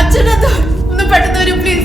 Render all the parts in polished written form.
അച്ഛനത് ഒന്ന് പെട്ടെന്ന് വരൂ please.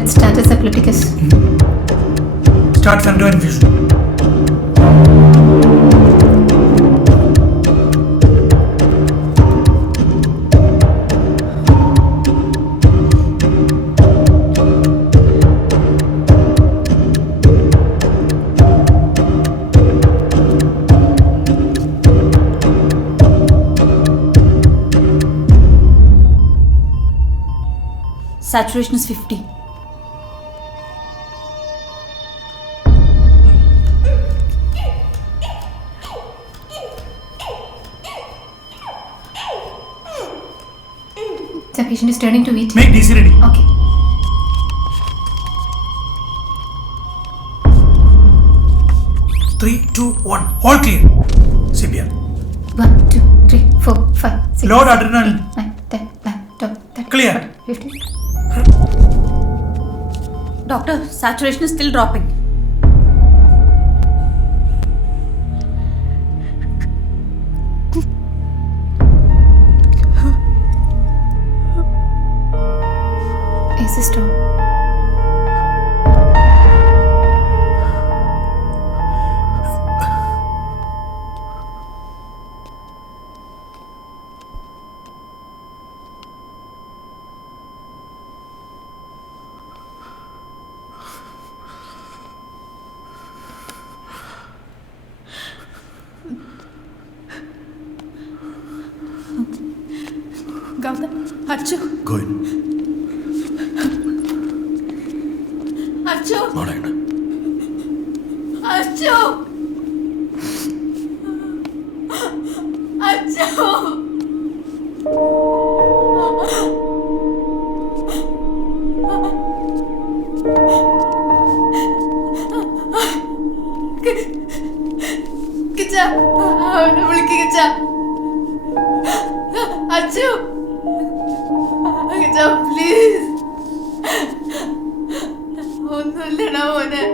Its status epilepticus. Start femto infusion. Saturation is 50. The patient is turning to eat. Make DC ready. Okay. Three, two, one. All clear. CPR. 1, 2, 3, 4, 5, 6. Load adrenaline. 9, 10, 11, 12, 13. Clear. 15. Doctor, saturation is still dropping. Sister. Gautam, Achu. Go in. Achu. Narayana. Achu. Achu. Kiccha അവനെ വിളിക്ക് Kiccha Achu Kiccha please ഒന്നുമില്ലടാ മോനെ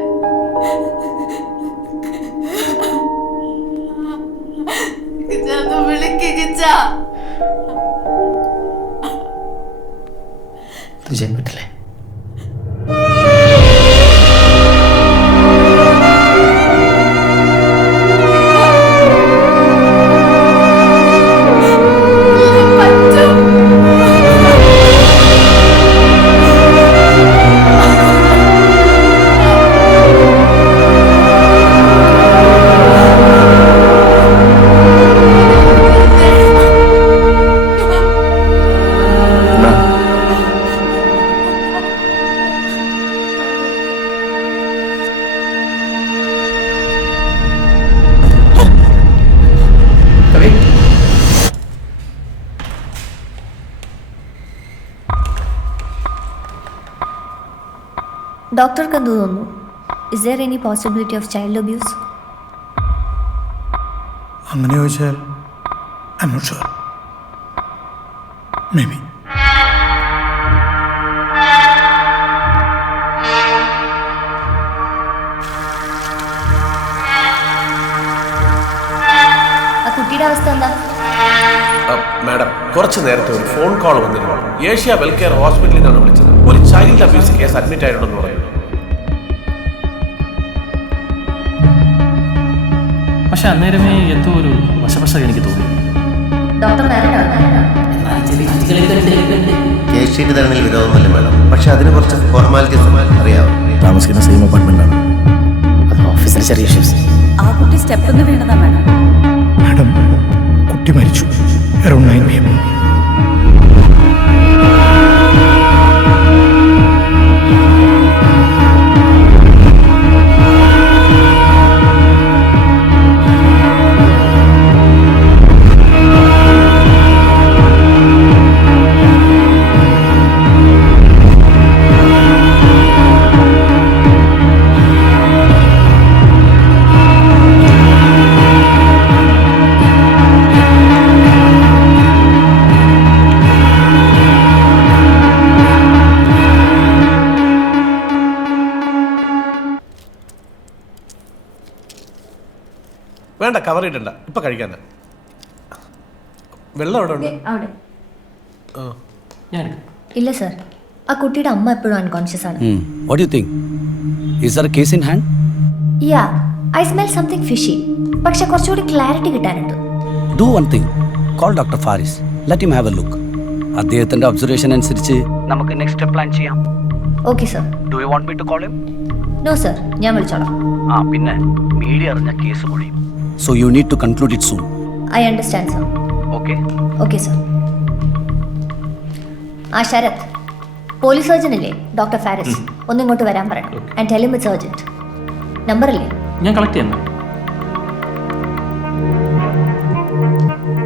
കിച്ച ഒന്ന് വിളിക്ക് കിച്ച ഇത് ചെയ്യാൻ പറ്റില്ലേ? ഡോക്ടർക്ക് എന്ത് തോന്നുന്നു? Is there any possibility of child abuse? അങ്ങനെ ചോദിച്ചാൽ I am not sure. Maybe. ആ കുട്ടിയുടെ അവസ്ഥ എന്താ? മാഡം, കുറച്ച് നേരത്തെ ഒരു ഫോൺ കോൾ വന്നിരുന്നു. ഏഷ്യ വെൽകെയർ ഹോസ്പിറ്റലിൽ നിന്നാണ് വിളിച്ചത്. ഒരു ചൈൽഡ് അബ്യൂസ് കേസ് അഡ്മിറ്റ് ആയിട്ടുണ്ടെന്ന് പറയുന്നു. പക്ഷെ അന്നേരമേ എന്തോ ഒരു വശവശത എനിക്ക് തോന്നി. ഡോക്ടർ കേസ് ഷീറ്റ് തരുന്നതിൽ വിരോധമല്ല മാഡം, പക്ഷെ അതിന് കുറച്ച് ഫോർമാലിറ്റീസ് അറിയാം. താമസിക്കുന്ന സെയിം അപ്പാർട്ട്മെന്റാണ്. ഓഫീസിൽ ചെറിയ ഇഷ്യൂസ്. ആ കുട്ടി സ്റ്റെപ്പ് വീണതാ മാഡം. മാഡം, കുട്ടി മരിച്ചു അറൗണ്ട് 9 PM. വേണ്ട, കവർ ചെയ്തിട്ടുണ്ട്. ഇപ്പൊ കഴിക്കാനാ. വെള്ളം അവിടെ ഉണ്ട്. അവിടെ ഞാൻ ഇല്ല സർ, ആ കുട്ടിയുടെ അമ്മ എപ്പോഴും അൺകോൺഷ്യസ് ആണ്. What do you think? Is there a case in hand? Yeah, I smell something fishy. പക്ഷെ കുറച്ചുകൂടി ക്ലാരിറ്റി കിട്ടാനുണ്ട്. Do one thing. Call Dr. Faris. Let him have a look. അദ്ദേഹത്തിന്റെ ഒബ്സർവേഷൻ അനുസരിച്ച് നമുക്ക് നെക്സ്റ്റ് സ്റ്റെപ്പ് പ്ലാൻ ചെയ്യാം. Okay sir. Do you want me to call him? No sir, ഞാൻ വിളിച്ചോളാം. പിന്നെ മീഡിയ അറിഞ്ഞ കേസ് പൊളിയും. So you need to conclude it soon. I understand sir. Okay? Okay sir. ആ ശരത്, പോലീസ് സർജൻ ഇല്ലേ doctor Faris, ഒന്നിങ്ങോട്ട് വരാൻ പറയണം. And tell him it's urgent. Number ഇല്ലേ? ഞാൻ കളക്ട് ചെയ്യുന്നു.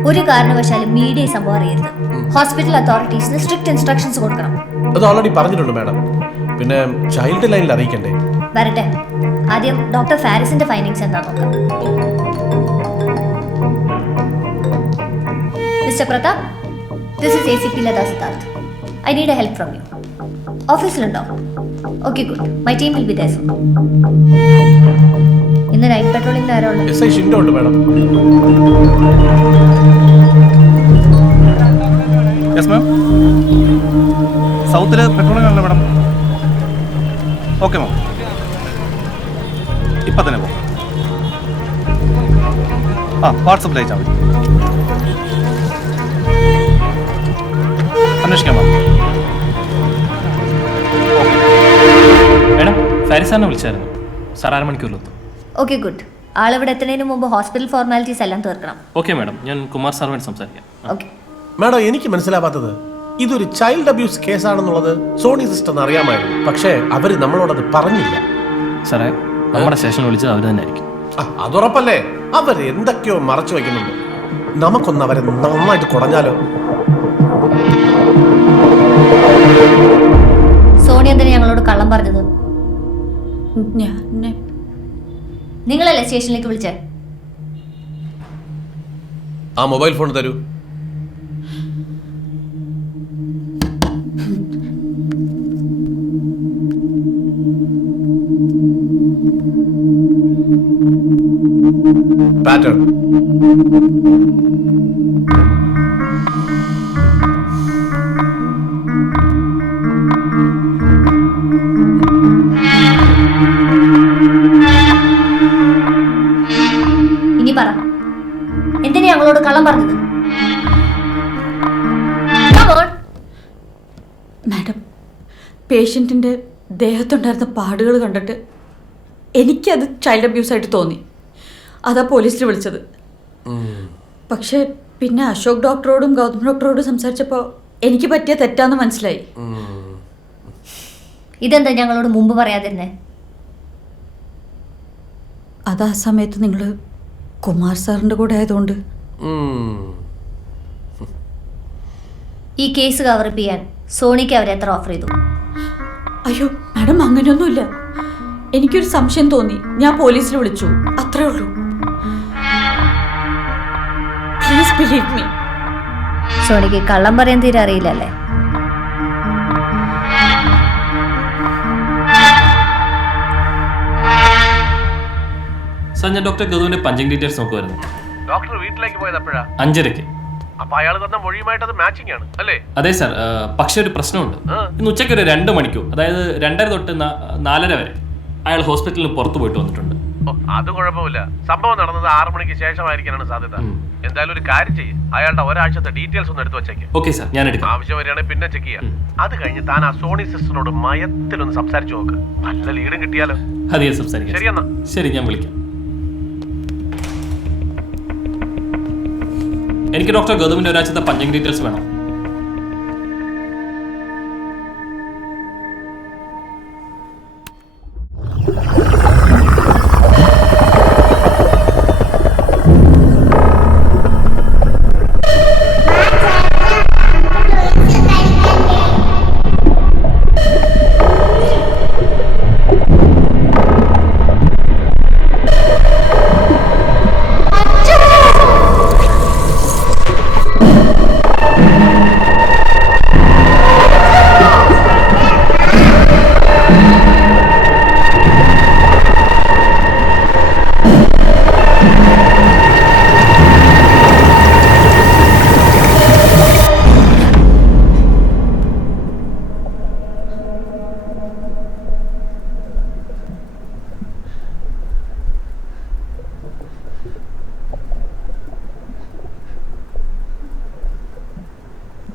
ഒരു കാരണവശാലും മീഡിയ സംഭവം അറിയരുത്. ഹോസ്പിറ്റൽ അതോറിറ്റീസിന് സ്ട്രിക്റ്റ് ഇൻസ്ട്രക്ഷൻസ് കൊടുക്കണം. അത് ഓൾറെഡി പറഞ്ഞിട്ടുണ്ട് മാഡം. പിന്നെ ചൈൽഡ് ലൈനിൽ അറിയിക്കണ്ടേ? വരട്ടെ, ആദ്യം ഡോക്ടർ ഫാരിസിന്റെ ഫൈൻഡിങ്സ് എന്താ നോക്കാം. Mister Prathap, this is ACP Latha Siddharth. I need a help from you. ഓഫീസിലുണ്ടോ? Okay, good. My team will be there soon. ഇന്ന് നൈറ്റ് പെട്രോളിംഗ് ആരാളുണ്ട്? SI ഷിൻഡോ ഉണ്ട് മാഡം. Yes ma'am. സൗത്തിൽ പെട്രോളിംഗ് ആണല്ലോ മാഡം. ഓക്കെ മാം, ഇപ്പം തന്നെ പോകും. വാട്സപ്പിൽ അയച്ചാൽ മതി. അന്വേഷിക്കാം മാം. മേഡം, ഫാരിസ് സാറിനെ വിളിച്ചായിരുന്നു. സാർ 1/2 മണിക്കൂറിലെത്തും. Okay, good. ആളിവിടെ എത്തുന്നതിന് മുമ്പ് ഹോസ്പിറ്റൽ ഫോർമാലിറ്റീസ് എല്ലാം തീർക്കണം. ഓക്കെ മാഡം, ഞാൻ കുമാർ സാറുമായിട്ട് സംസാരിക്കാം. ഓക്കെ. മാഡം, എനിക്ക് മനസ്സിലാവാത്തത് ഇതൊരു ചൈൽഡ് അബ്യൂസ് കേസാണെന്നുള്ളത് സോണി സിസ്റ്ററിന് അറിയാമായിരുന്നു. പക്ഷേ അവര് നമ്മളോടത് പറഞ്ഞില്ല. സാറേ, നമ്മുടെ സ്റ്റേഷനിൽ വിളിച്ചത് അവർ തന്നെ ആയിരിക്കും. അതുറപ്പല്ലേ? അവര് എന്തൊക്കെയോ മറച്ചു വയ്ക്കുന്നുണ്ട്. നമുക്കൊന്ന് അവരെ നന്നായിട്ട് കുടഞ്ഞാലോ? സോണി എന്തിനാ ഞങ്ങളോട് കള്ളം പറഞ്ഞത്? നിങ്ങളല്ലേ സ്റ്റേഷനിലേക്ക് വിളിച്ചേ? ആ മൊബൈൽ ഫോൺ തരൂ. പാറ്റേൺ. ഇനി പറ, എന്തിനാ ഞങ്ങളോട് കള്ളം പറഞ്ഞത്? മാഡം, പേഷ്യൻറ്റിൻ്റെ ദേഹത്തുണ്ടായിരുന്ന പാടുകൾ കണ്ടിട്ട് എനിക്കത് ചൈൽഡ് അബ്യൂസായിട്ട് തോന്നി. അതാ പോലീസിൽ വിളിച്ചത്. പക്ഷേ പിന്നെ അശോക് ഡോക്ടറോടും ഗൗതം ഡോക്ടറോടും സംസാരിച്ചപ്പോൾ എനിക്ക് പറ്റിയ തെറ്റാന്ന് മനസ്സിലായി. ഇതെന്താ ഞങ്ങളോട് മുമ്പ് പറയാതിരുന്നേ? അത് ആ സമയത്ത് നിങ്ങൾ കുമാർ സാറിൻ്റെ കൂടെ ആയതുകൊണ്ട്. ഈ കേസ് കവർ ചെയ്യാൻ സോണിക്ക് അവരെ എത്ര ഓഫർ ചെയ്തു? അയ്യോ മാഡം അങ്ങനെയൊന്നുമില്ല. എനിക്കൊരു സംശയം തോന്നി, ഞാൻ പോലീസിൽ വിളിച്ചു, അത്രേ ഉള്ളൂ. Please believe me. സോണിക്ക് കള്ളം പറയാൻ തീരെ അറിയില്ലല്ലേ? സാർ, ഞാൻ ഡോക്ടർ ഗൗതമിന്റെ പഞ്ചിങ് ഡീറ്റെയിൽസ് നോക്കുമായിരുന്നു. ഡോക്ടർ വീട്ടിലേക്ക് പോയത് എപ്പോഴാ? 5:30. അപ്പൊ അയാൾ തന്ന മൊഴിയുമായിട്ട് അത് മാച്ചിങ് ആണ് അല്ലേ? അതെ സാർ, പക്ഷെ ഒരു പ്രശ്നമുണ്ട്. ഇന്ന് ഉച്ചയ്ക്ക് ഒരു 2 മണിക്കൂർ, അതായത് 2:30 തൊട്ട് 4:30 വരെ അയാൾ ഹോസ്പിറ്റലിൽ പുറത്തു പോയിട്ട് വന്നിട്ടുണ്ട്. അത് കുഴപ്പമില്ല. സംഭവം നടന്നത് 6 മണിക്ക് ശേഷമായിരിക്കാനാണ് സാധ്യത. എന്തായാലും ഒരു കാര്യം ചെയ്യും, അയാളുടെ ഒരാഴ്ചത്തെ ഡീറ്റെയിൽസ് ഒന്ന് എടുത്ത് വെച്ചേക്ക്. ഓക്കെ സാർ, ഞാൻ എടുക്കാം. ആവശ്യം വരികയാണെങ്കിൽ പിന്നെ ചെക്ക് ചെയ്യാം. അത് കഴിഞ്ഞ് താൻ ആ സോണി സിസ്റ്ററിനോട് മയത്തിലൊന്ന് സംസാരിച്ചു നോക്ക്. നല്ല ലീഡും കിട്ടിയാലോ? അതെ, സംസാരിക്കാം. ശരിയെന്നാ. ശരി, ഞാൻ വിളിക്കാം. എനിക്ക് ഡോക്ടർ ഗൗതമിന്റെ ഒരാഴ്ചത്തെ പഞ്ചിങ് ഡീറ്റെയിൽസ് വേണം.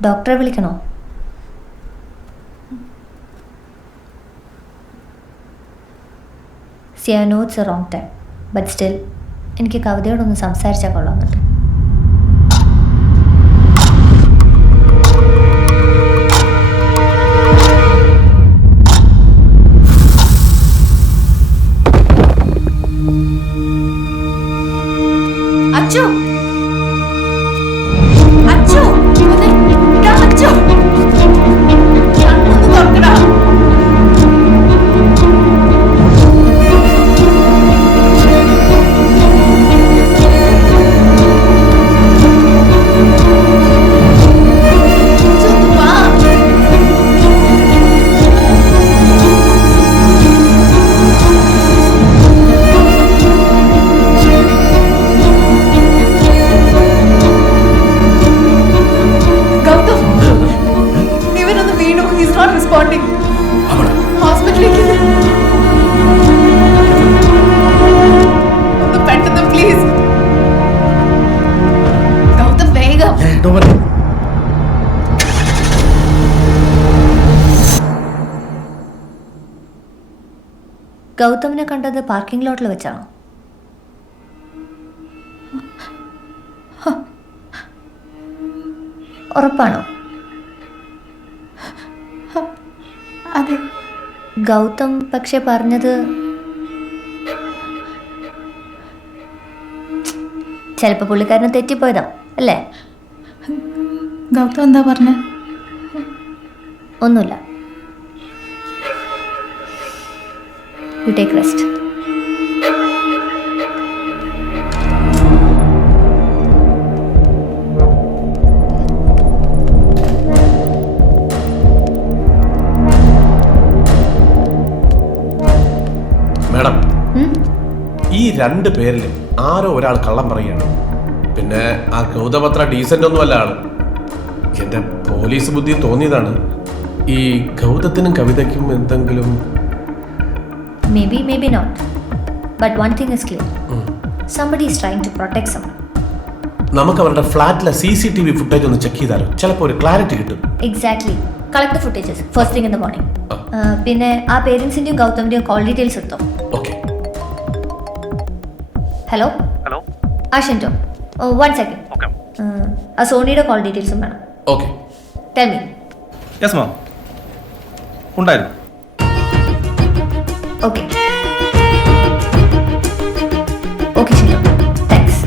ഡോക്ടറെ വിളിക്കണോ? I know it's a wrong time, but still എനിക്ക് കവിതയോടൊന്ന് സംസാരിച്ചാൽ കൊള്ളാമെന്നുണ്ട്. അച്ചു, അച്ചു, അച്ചു, കണ്ണൊന്ന് തുറക്കടാ. ഗൗതമിനെ കണ്ടത് പാർക്കിംഗ് ലോട്ടിൽ വെച്ചാണോ? ഉറപ്പാണോ? അതെ. ഗൗതം പക്ഷെ പറഞ്ഞത് ചിലപ്പോൾ പുള്ളിക്കാരന് തെറ്റിപ്പോയതാ അല്ലേ? ഗൗതം എന്താ പറഞ്ഞ? ഒന്നുമില്ല. You take rest. മാഡം, ഈ 2 പേരിൽ ആരോ ഒരാൾ കള്ളം പറയുകയാണ്. പിന്നെ ആ ഗൗതമത്ര ഡീസന്റ് ഒന്നും അല്ല ആള്. എന്റെ പോലീസ് ബുദ്ധി തോന്നിയതാണ്. ഈ ഗൗതത്തിനും കവിതയ്ക്കും എന്തെങ്കിലും Maybe, maybe not. But one thing is clear. Somebody is trying to protect someone. നമുക്ക് അവരുടെ ഫ്ലാറ്റിലെ CCTV ഫുട്ടേജ് ഒന്ന് ചെക്ക് ചെയ്താലോ? ചിലപ്പോൾ ഒരു ക്ലാരിറ്റി കിട്ടും. Exactly. Collect the footages first thing in the morning. പിന്നെ ആ പേരൻസിന്റെയും ഗൗതമിന്റെയും കോൾ ഡീറ്റെയിൽസ് എടുത്തോ. Okay. Hello hello Shinto, 1 second. Okay. ആ സോണിയുടെ കോൾ ഡീറ്റെയിൽസും വേണം. Okay. Tell me. Yes ma'am, ഉണ്ടായിരുന്നു. Okay. Okay, Shinto. Thanks.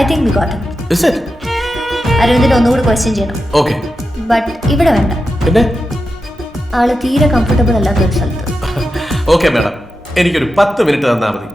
I think we got him. Is it? അരവിന്ദിനെ ഒന്നുകൂടി question ചെയ്യണം. Okay. But ഇവിടെ വേണ്ട. പിന്നെ ആള് തീരെ കംഫർട്ടബിൾ അല്ലാത്ത ഒരു സ്ഥലത്ത്. ഓക്കെ മാഡം, എനിക്കൊരു 10 മിനിറ്റ് തന്നാൽ മതി.